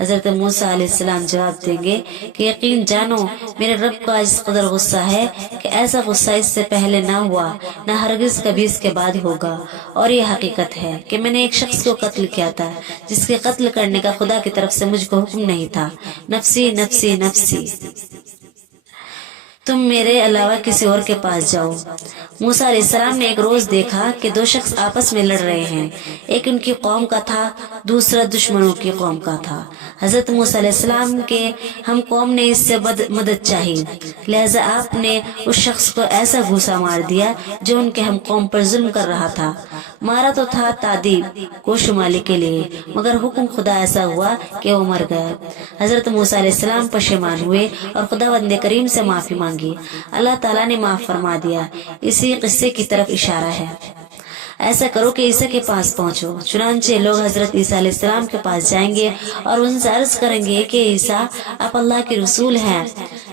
حضرت موسیٰ علیہ السلام جواب دیں گے کہ یقین جانو میرے رب کو آج اس قدر غصہ ہے کہ ایسا غصہ اس سے پہلے نہ ہوا، نہ ہرگز کبھی اس کے بعد ہوگا، اور یہ حقیقت ہے کہ میں نے ایک شخص کو قتل کیا تھا جس کے قتل کرنے کا خدا کی طرف سے مجھ کو حکم نہیں تھا، نفسی نفسی نفسی، تم میرے علاوہ کسی اور کے پاس جاؤ۔ موسیٰ علیہ السلام نے ایک روز دیکھا کہ دو شخص آپس میں لڑ رہے ہیں، ایک ان کی قوم کا تھا، دوسرا دشمنوں کی قوم کا تھا۔ حضرت موسیٰ علیہ السلام کے ہم قوم نے اس سے مدد چاہی، لہذا آپ نے اس شخص کو ایسا گھوسا مار دیا جو ان کے ہم قوم پر ظلم کر رہا تھا۔ مارا تو تھا تعذیب کو شمالی کے لیے، مگر حکم خدا ایسا ہوا کہ وہ مر گیا۔ حضرت موسیٰ علیہ السلام پشیمان ہوئے اور خداوند کریم سے معافی مانگی، اللہ تعالیٰ نے معاف فرما دیا۔ اسی قصے کی طرف اشارہ ہے۔ ایسا کرو کہ عیسیٰ کے پاس پہنچو۔ چنانچہ لوگ حضرت عیسیٰ علیہ السلام کے پاس جائیں گے اور ان سے عرض کریں گے کہ عیسیٰ آپ اللہ کے رسول ہیں،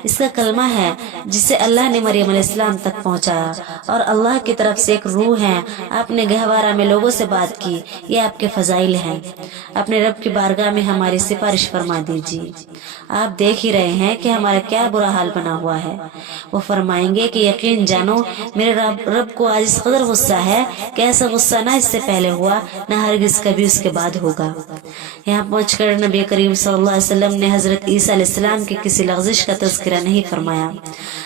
اس کا کلمہ ہے جسے اللہ نے مریم علیہ السلام تک پہنچایا، اور اللہ کی طرف سے ایک روح ہے، آپ نے گہوارہ میں لوگوں سے بات کی، یہ آپ کے فضائل ہیں، اپنے رب کی بارگاہ میں ہماری سفارش فرما دیجیے۔ آپ دیکھ ہی رہے ہیں کہ ہمارا کیا برا حال بنا ہوا ہے۔ وہ فرمائیں گے کہ یقین جانو میرے رب کو آج اس قدر غصہ ہے کہ ایسا غصہ نہ اس سے پہلے ہوا، نہ ہرگز کبھی اس کے بعد ہوگا۔ یہاں پہنچ کر نبی کریم صلی اللہ علیہ وسلم نے حضرت عیسیٰ علیہ السلام کی کسی لغزش کا تذکرہ نہیں فرمایا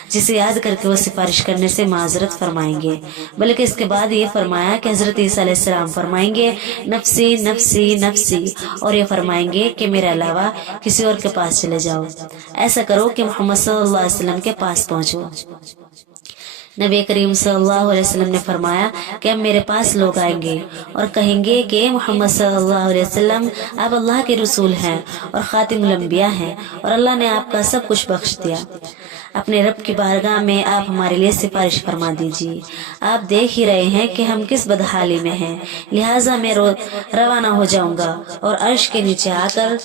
جسے یاد کر کے وہ سفارش کرنے سے معذرت فرمائیں گے، بلکہ اس کے بعد یہ فرمایا کہ حضرت عیسیٰ علیہ السلام فرمائیں گے نفسی نفسی نفسی، اور یہ فرمائیں گے کہ میرے علاوہ کسی اور کے پاس چلے جاؤ۔ ایسا کرو کہ محمد صلی اللہ علیہ وسلم کے پاس پہنچو۔ نبی کریم صلی اللہ علیہ وسلم نے فرمایا کہ اب میرے پاس لوگ آئیں گے اور کہیں گے کہ محمد صلی اللہ علیہ وسلم آپ اللہ کے رسول ہیں اور خاتم الانبیاء ہیں، اور اللہ نے آپ کا سب کچھ بخش دیا۔ اپنے رب کی بارگاہ میں آپ ہمارے لیے سفارش فرما دیجیے۔ آپ دیکھ ہی رہے ہیں کہ ہم کس بدحالی میں ہیں، لہٰذا میں روانہ ہو جاؤں گا اور عرش کے نیچے آ کر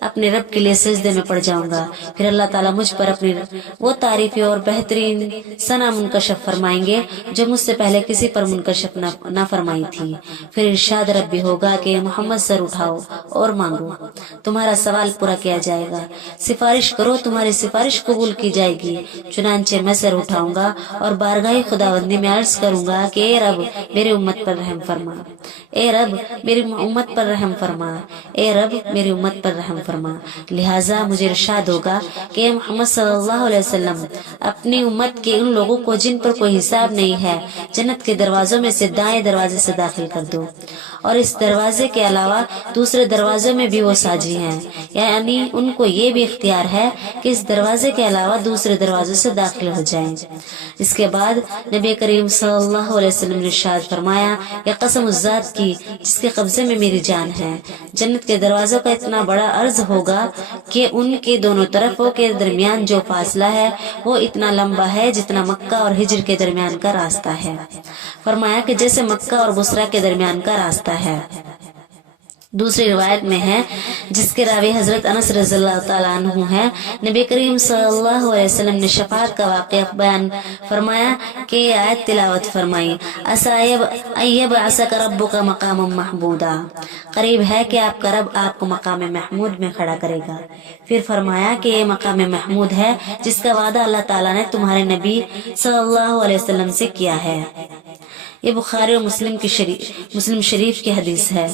اپنے رب کے لیے سجدے میں پڑ جاؤں گا۔ پھر اللہ تعالیٰ مجھ پر اپنی وہ تعریفی اور بہترین ثنا منکشف فرمائیں گے جو مجھ سے پہلے کسی پر منکشف نہ فرمائی تھی۔ پھر ارشاد ربی ہوگا کہ محمد سر اٹھاؤ اور مانگو، تمہارا سوال پورا کیا جائے گا، سفارش کرو تمہاری سفارش قبول کی جائے گی۔ چنانچہ میں سر اٹھاؤں گا اور بارگاہ خداوندی میں عرض کروں گا کہ اے رب میری امت پر رحم فرما، اے رب میری امت پر رحم فرما، اے رب میری امت پر رحم فرما۔ لہٰذا مجھے ارشاد ہوگا کہ محمد صلی اللہ علیہ وسلم اپنی امت کے ان لوگوں کو جن پر کوئی حساب نہیں ہے جنت کے دروازوں میں سے دائیں دروازے سے داخل کر دو، اور اس دروازے کے علاوہ دوسرے دروازوں میں بھی وہ ساجی ہیں، یعنی ان کو یہ بھی اختیار ہے کہ اس دروازے کے علاوہ دوسرے دروازوں سے داخل ہو جائیں۔ اس کے بعد نبی کریم صلی اللہ علیہ وسلم نے ارشاد فرمایا کہ قسم اس ذات کی جس کے قبضے میں میری جان ہے، جنت کے دروازوں کا اتنا بڑا عرض ہوگا کہ ان کے دونوں طرفوں کے درمیان جو فاصلہ ہے وہ اتنا لمبا ہے جتنا مکہ اور ہجر کے درمیان کا راستہ ہے۔ فرمایا کہ جیسے مکہ اور بصرہ کے درمیان کا راستہ ہے۔ دوسری روایت میں ہے جس کے راوی حضرت انس رضی اللہ تعالیٰ عنہ ہے، نبی کریم صلی اللہ علیہ وسلم نے شفاعت کا واقعہ بیان فرمایا کہ یہ آیت تلاوت فرمائی، ایبعثک ربک مقام محمودا، قریب ہے کہ آپ کا رب آپ کو مقام محمود میں کھڑا کرے گا۔ پھر فرمایا کہ یہ مقام محمود ہے جس کا وعدہ اللہ تعالیٰ نے تمہارے نبی صلی اللہ علیہ وسلم سے کیا ہے۔ یہ بخاری اور مسلم شریف کی حدیث ہے۔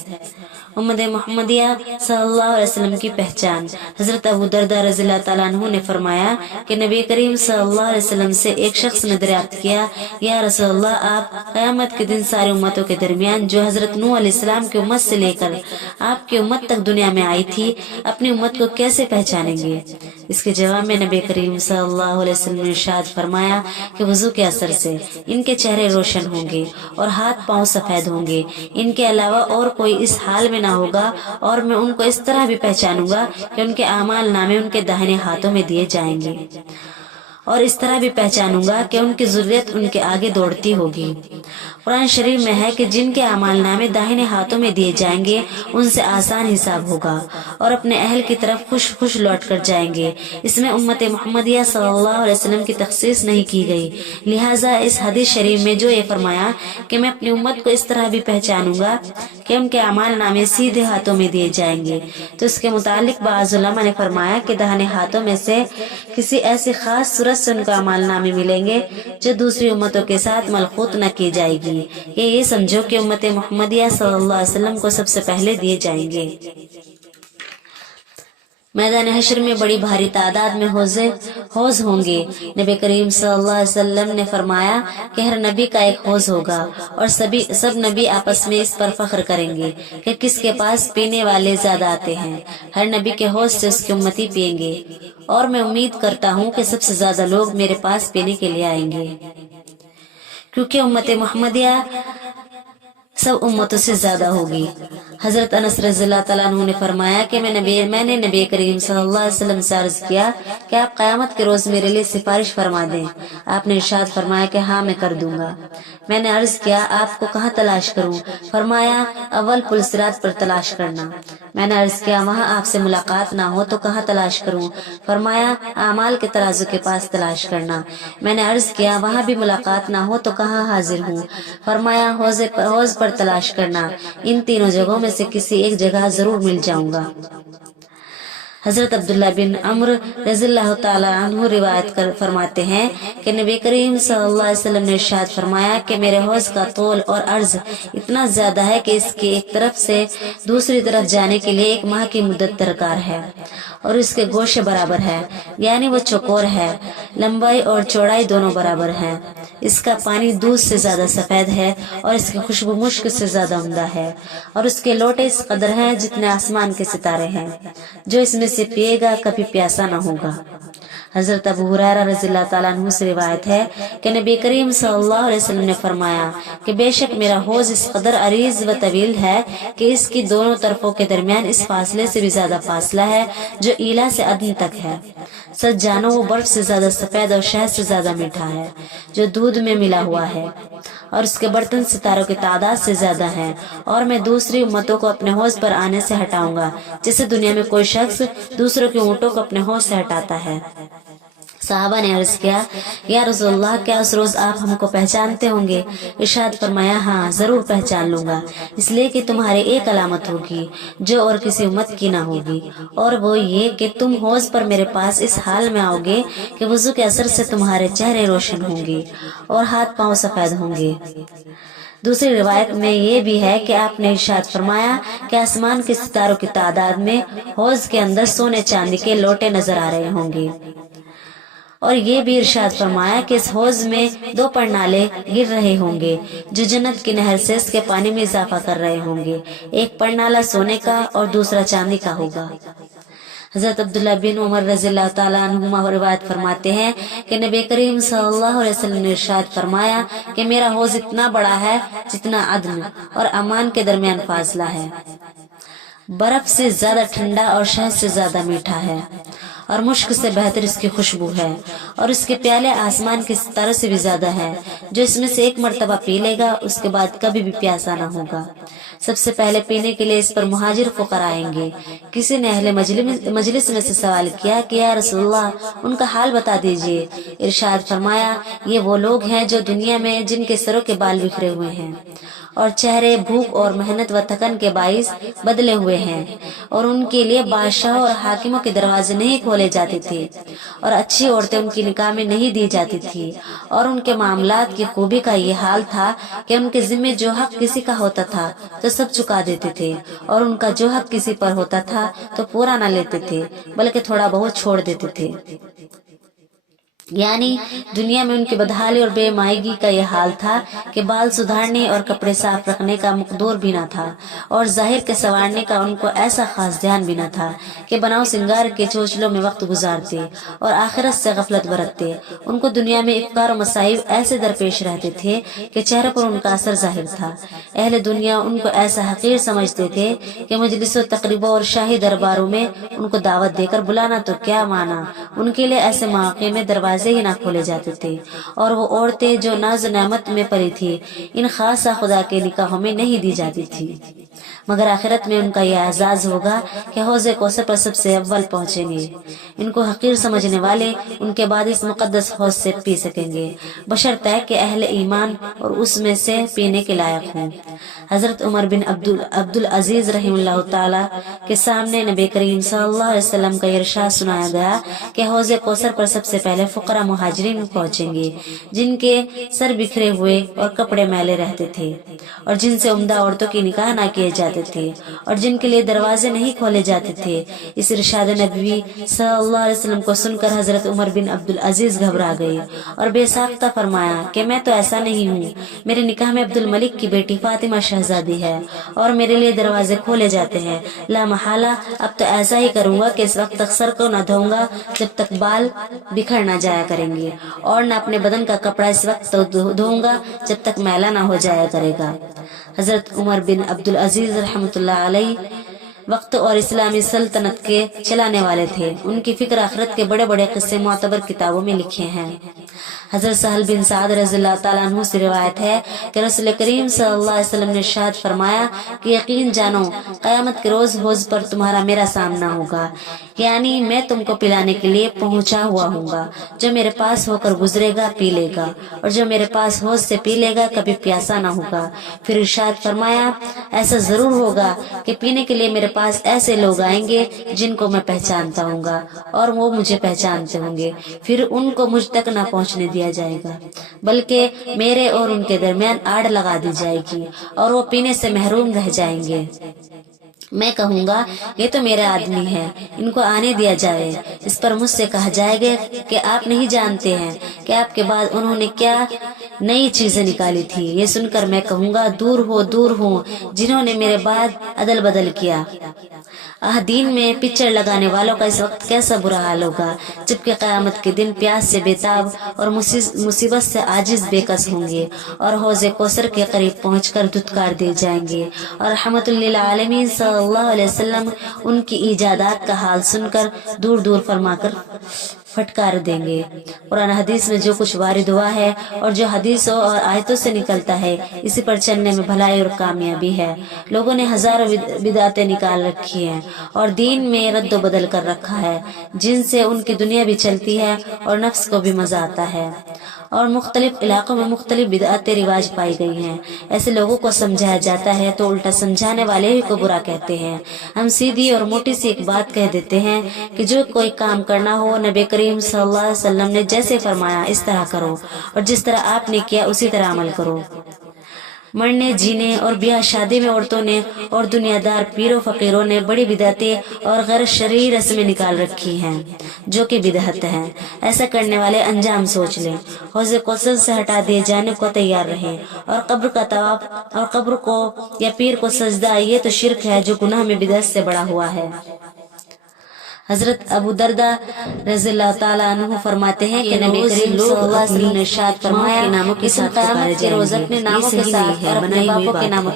امت محمدیہ صلی اللہ علیہ وسلم کی پہچان۔ حضرت ابو درداء رضی اللہ تعالیٰ عنہ نے فرمایا کہ نبی کریم صلی اللہ علیہ وسلم سے ایک شخص نے دریافت کیا، یا رسول اللہ آپ قیامت کے دن ساری امتوں کے درمیان جو حضرت نوح علیہ السلام کی امت سے لے کر آپ کی امت تک دنیا میں آئی تھی اپنی امت کو کیسے پہچانیں گے؟ اس کے جواب میں نبی کریم صلی اللہ علیہ وسلم نے ارشاد فرمایا کہ وضو کے اثر سے ان کے چہرے روشن ہوں گے اور ہاتھ پاؤں سفید ہوں گے، ان کے علاوہ اور کوئی اس حال میں نہ ہوگا، اور میں ان کو اس طرح بھی پہچانوں گا کہ ان کے اعمال نامے ان کے داہنے ہاتھوں میں دیے جائیں گے، اور اس طرح بھی پہچانوں گا کہ ان کی ذریت ان کے آگے دوڑتی ہوگی۔ قرآن شریف میں ہے کہ جن کے اعمال نامے داہنے ہاتھوں میں دیے جائیں گے ان سے آسان حساب ہوگا اور اپنے اہل کی طرف خوش خوش لوٹ کر جائیں گے۔ اس میں امت محمدیہ صلی اللہ علیہ وسلم کی تخصیص نہیں کی گئی، لہٰذا اس حدیث شریف میں جو یہ فرمایا کہ میں اپنی امت کو اس طرح بھی پہچانوں گا کہ ان کے اعمال نامے سیدھے ہاتھوں میں دیے جائیں گے، تو اس کے متعلق بعض علماء نے فرمایا کہ داہنے ہاتھوں میں سے کسی ایسی خاص صورت سے ان کو اعمال نامے ملیں گے جو دوسری امتوں کے ساتھ ملخوط نہ کی جائے گی، یہ سمجھو کہ امت محمدیہ صلی اللہ علیہ وسلم کو سب سے پہلے دیے جائیں گے۔ میدان حشر میں بڑی بھاری تعداد میں حوض ہوں گے۔ نبی کریم صلی اللہ علیہ وسلم نے فرمایا کہ ہر نبی کا ایک حوض ہوگا اور سب نبی آپس میں اس پر فخر کریں گے کہ کس کے پاس پینے والے زیادہ آتے ہیں۔ ہر نبی کے حوض سے اس کی امتی پئیں گے اور میں امید کرتا ہوں کہ سب سے زیادہ لوگ میرے پاس پینے کے لیے آئیں گے، کیونکہ امت محمدیہ سب امتوں سے زیادہ ہوگی۔ حضرت انس رضی اللہ تعالیٰ عنہ نے فرمایا کہ میں نے نبی کریم صلی اللہ علیہ وسلم سے عرض کیا کہ آپ قیامت کے روز میرے لیے سفارش فرما دیں۔ آپ نے ارشاد فرمایا کہ ہاں میں کر دوں گا۔ میں نے عرض کیا آپ کو کہاں تلاش کروں؟ فرمایا اول پل صراط پر تلاش کرنا۔ میں نے عرض کیا وہاں آپ سے ملاقات نہ ہو تو کہاں تلاش کروں؟ فرمایا اعمال کے ترازو کے پاس تلاش کرنا۔ میں نے عرض کیا وہاں بھی ملاقات نہ ہو تو کہاں حاضر ہوں؟ فرمایا حوض پر تلاش کرنا، ان تینوں جگہوں میں سے کسی ایک جگہ ضرور مل جاؤں گا۔ حضرت عبداللہ بن عمرو رضی اللہ تعالیٰ عنہ روایت فرماتے ہیں کہ نبی کریم صلی اللہ علیہ وسلم نے ارشاد فرمایا کہ میرے حوض کا طول اور عرض اتنا زیادہ ہے کہ اس کے ایک طرف سے دوسری طرف جانے کے لیے 1 ماہ کی مدت درکار ہے، اور اس کے گوشے برابر ہے، یعنی وہ چوکور ہے، لمبائی اور چوڑائی دونوں برابر ہیں۔ اس کا پانی دودھ سے زیادہ سفید ہے اور اس کی خوشبو مشک سے زیادہ عمدہ ہے، اور اس کے لوٹے اس قدر ہیں جتنے آسمان کے ستارے ہیں۔ جو اس میں سے پیے گا کبھی پیاسا نہ ہوگا۔ حضرت ابو ہریرہ رضی اللہ تعالیٰ عنہ سے روایت ہے کہ نبی کریم صلی اللہ علیہ وسلم نے فرمایا کہ بے شک میرا حوض اس قدر عریض و طویل ہے کہ اس کی دونوں طرفوں کے درمیان اس فاصلے سے بھی زیادہ فاصلہ ہے جو ایلا سے عدن تک ہے۔ سچ جانو وہ برف سے زیادہ سفید اور شہد سے زیادہ میٹھا ہے جو دودھ میں ملا ہوا ہے، اور اس کے برتن ستاروں کی تعداد سے زیادہ ہیں، اور میں دوسری امتوں کو اپنے حوض پر آنے سے ہٹاؤں گا جسے دنیا میں کوئی شخص دوسروں کے اونٹوں کو اپنے حوض سے ہٹاتا ہے۔ صحابہ نے عرض کیا یا رسول اللہ کیا اس روز آپ ہم کو پہچانتے ہوں گے؟ ارشاد فرمایا ہاں ضرور پہچان لوں گا، اس لیے کہ تمہارے ایک علامت ہوگی جو اور کسی امت کی نہ ہوگی، اور وہ یہ کہ تم حوض پر میرے پاس اس حال میں آؤ گے کہ وضو کے اثر سے تمہارے چہرے روشن ہوں گے اور ہاتھ پاؤں سفید ہوں گے۔ دوسری روایت میں یہ بھی ہے کہ آپ نے ارشاد فرمایا کہ آسمان کے ستاروں کی تعداد میں حوض کے اندر سونے چاندی کے لوٹے نظر آ رہے ہوں گے، اور یہ بھی ارشاد فرمایا کہ اس حوض میں 2 پرنالے گر رہے ہوں گے جو جنت کی نہر سے اس کے پانی میں اضافہ کر رہے ہوں گے، ایک پرنالہ سونے کا اور دوسرا چاندی کا ہوگا۔ حضرت عبداللہ بن عمر رضی اللہ تعالیٰ عنہما روایت فرماتے ہیں کہ نبی کریم صلی اللہ علیہ وسلم نے ارشاد فرمایا کہ میرا حوض اتنا بڑا ہے جتنا عدن اور امان کے درمیان فاصلہ ہے، برف سے زیادہ ٹھنڈا اور شہد سے زیادہ میٹھا ہے، اور مشک سے بہتر اس کی خوشبو ہے، اور اس کے پیالے آسمان کے ستاروں سے بھی زیادہ ہے۔ جو اس میں سے ایک مرتبہ پی لے گا اس کے بعد کبھی بھی پیاسا نہ ہوگا۔ سب سے پہلے پینے کے لیے اس پر مہاجر فقراء آئیں گے۔ کسی نے اہل مجلس میں سے سوال کیا کہ یا رسول اللہ ان کا حال بتا دیجئے۔ ارشاد فرمایا یہ وہ لوگ ہیں جو دنیا میں جن کے سروں کے بال بکھرے ہوئے ہیں اور چہرے بھوک اور محنت و تھکن کے باعث بدلے ہوئے ہیں، اور ان کے لیے بادشاہوں اور حاکموں کے دروازے نہیں کھولے جاتے تھے، اور اچھی عورتیں ان کی نکاح میں نہیں دی جاتی تھی، اور ان کے معاملات کی خوبی کا یہ حال تھا کہ ان کے ذمے جو حق کسی کا ہوتا تھا تو سب چکا دیتے تھے، اور ان کا جو حق کسی پر ہوتا تھا تو پورا نہ لیتے تھے بلکہ تھوڑا بہت چھوڑ دیتے تھے۔ یعنی دنیا میں ان کی بدحالی اور بے مائگی کا یہ حال تھا کہ بال سدھارنے اور کپڑے صاف رکھنے کا مقدور بھی نہ تھا، اور ظاہر کے سنوارنے کا ان کو ایسا خاص دھیان بھی نہ تھا کہ بناؤ سنگار کے چوچلوں میں وقت گزارتے اور آخرت سے غفلت برتتے۔ ان کو دنیا میں افکار و مصائب ایسے درپیش رہتے تھے کہ چہرے پر ان کا اثر ظاہر تھا۔ اہل دنیا ان کو ایسا حقیر سمجھتے تھے کہ مجلس و تقریبوں اور شاہی درباروں میں ان کو دعوت دے کر بلانا تو کیا مانا، ان کے لیے ایسے مواقع میں دروازے ہی نہ کھولے جاتے تھے، اور وہ عورتیں جو ناز و نعمت میں پری تھی ان خاصہ خدا کے نکاحوں میں نہیں دی جاتی تھی، مگر آخرت میں ان کا یہ اعزاز ہوگا کہ حوض کوثر پر سب سے اول پہنچیں گے۔ ان کو حقیر سمجھنے والے ان کے بعد اس مقدس حوض سے پی سکیں گے، بشرطے کہ اہل ایمان اور اس میں سے پینے کے لائق ہوں۔ حضرت عمر بن عبدالعزیز رحمہ اللہ تعالی کے سامنے نبی کریم صلی اللہ علیہ وسلم کا ارشاد سنایا گیا کہ حوض کوثر پر سب سے پہلے فقراء مہاجرین پہنچیں گے، جن کے سر بکھرے ہوئے اور کپڑے میلے رہتے تھے، اور جن سے عمدہ عورتوں کی نکاح نہ کیے جاتے تھے، اور جن کے لیے دروازے نہیں کھولے جاتے تھے۔ اس ارشاد نبوی صلی اللہ علیہ وسلم کو سن کر حضرت عمر بن عبدالعزیز گھبرا گئے اور بے ساختہ فرمایا کہ میں تو ایسا نہیں ہوں، میرے نکاح میں عبد الملک کی بیٹی فاطمہ شہزادی ہے اور میرے لیے دروازے کھولے جاتے ہیں۔ لا محالہ اب تو ایسا ہی کروں گا کہ اس وقت تک سر کو نہ دھوؤں گا جب تک بال بکھر نہ جایا کریں گے، اور نہ اپنے بدن کا کپڑا اس وقت دھوؤں گا جب تک میلا نہ ہو جایا کرے گا۔ حضرت عمر بن عبدالعزیز رحمۃ اللہ علیہ وقت اور اسلامی سلطنت کے چلانے والے تھے۔ ان کی فکر آخرت کے بڑے بڑے قصے معتبر کتابوں میں لکھے ہیں۔ حضرت سہل بن سعد رضی اللہ تعالیٰ عنہ سے روایت ہے کہ رسول کریم صلی اللہ علیہ وسلم نے ارشاد فرمایا کہ یقین جانو قیامت کے روز حوض پر تمہارا میرا سامنا ہوگا، یعنی میں تم کو پلانے کے لیے پہنچا ہوا ہوں گا، جو میرے پاس ہو کر گزرے گا پی لے گا، اور جو میرے پاس حوض سے پی لے گا کبھی پیاسا نہ ہوگا۔ پھر ارشاد فرمایا ایسا ضرور ہوگا کہ پینے کے لیے میرے پاس ایسے لوگ آئیں گے جن کو میں پہچانتا ہوں گا اور وہ مجھے پہچانتے ہوں گے، پھر ان کو مجھ تک نہ پہنچنے دیا جائے گا، بلکہ میرے اور ان کے درمیان آڑ لگا دی جائے گی اور وہ پینے سے محروم رہ جائیں گے۔ میں کہوں گا یہ تو میرا آدمی ہے، ان کو آنے دیا جائے۔ اس پر مجھ سے کہا جائے گا کہ آپ نہیں جانتے ہیں کہ آپ کے بعد انہوں نے کیا نئی چیزیں نکالی تھی۔ یہ سن کر میں کہوں گا دور ہو جنہوں نے میرے بعد عدل بدل کیا۔ دین میں پچڑ لگانے والوں کا اس وقت کیسا برا حال ہوگا، جبکہ قیامت کے دن پیاس سے بےتاب اور مصیبت سے عاجز بے کس ہوں گے، اور حوض کوثر کے قریب پہنچ کر دھتکار دیے جائیں گے، اور رحمت للعالمین صلی اللہ علیہ وسلم ان کی ایجادات کا حال سن کر دور دور فرما کر پھٹکار دیں گے۔ قرآن حدیث میں جو کچھ وارد ہوا ہے اور جو حدیثوں اور آیتوں سے نکلتا ہے، اسی پر چلنے میں بھلائی اور کامیابی ہے۔ لوگوں نے ہزاروں بدعتیں نکال رکھی ہیں اور دین میں رد و بدل کر رکھا ہے، جن سے ان کی دنیا بھی چلتی ہے اور نفس کو بھی مزہ آتا ہے، اور مختلف علاقوں میں مختلف بدعتیں رواج پائی گئی ہیں۔ ایسے لوگوں کو سمجھایا جاتا ہے تو الٹا سمجھانے والے ہی کو برا کہتے ہیں۔ ہم سیدھی اور موٹی سی ایک بات کہہ دیتے ہیں کہ جو کوئی کام کرنا ہو نبی کریم صلی اللہ علیہ وسلم نے جیسے فرمایا اس طرح کرو، اور جس طرح آپ نے کیا اسی طرح عمل کرو۔ مرنے جینے اور بیاہ شادی میں عورتوں نے اور دنیا دار پیروں فقیروں نے بڑی بدعتیں اور غیر شرعی رسمیں نکال رکھی ہیں جو کہ بدعت ہیں۔ ایسا کرنے والے انجام سوچ لیں۔ حوض کوثر سے ہٹا دیے جانے کو تیار رہیں، اور قبر کا طواف اور قبر کو یا پیر کو سجدہ یہ تو شرک ہے جو گناہ میں بدعت سے بڑا ہوا ہے۔ حضرت ابو دردہ رضی اللہ تعالیٰ عنہ فرماتے ہیں کہ نبی کریم صلی اللہ علیہ وسلم نے ارشاد فرمایا کہ قیامت کے روز اپنے ناموں کے ساتھ اور اپنے باپوں کے ناموں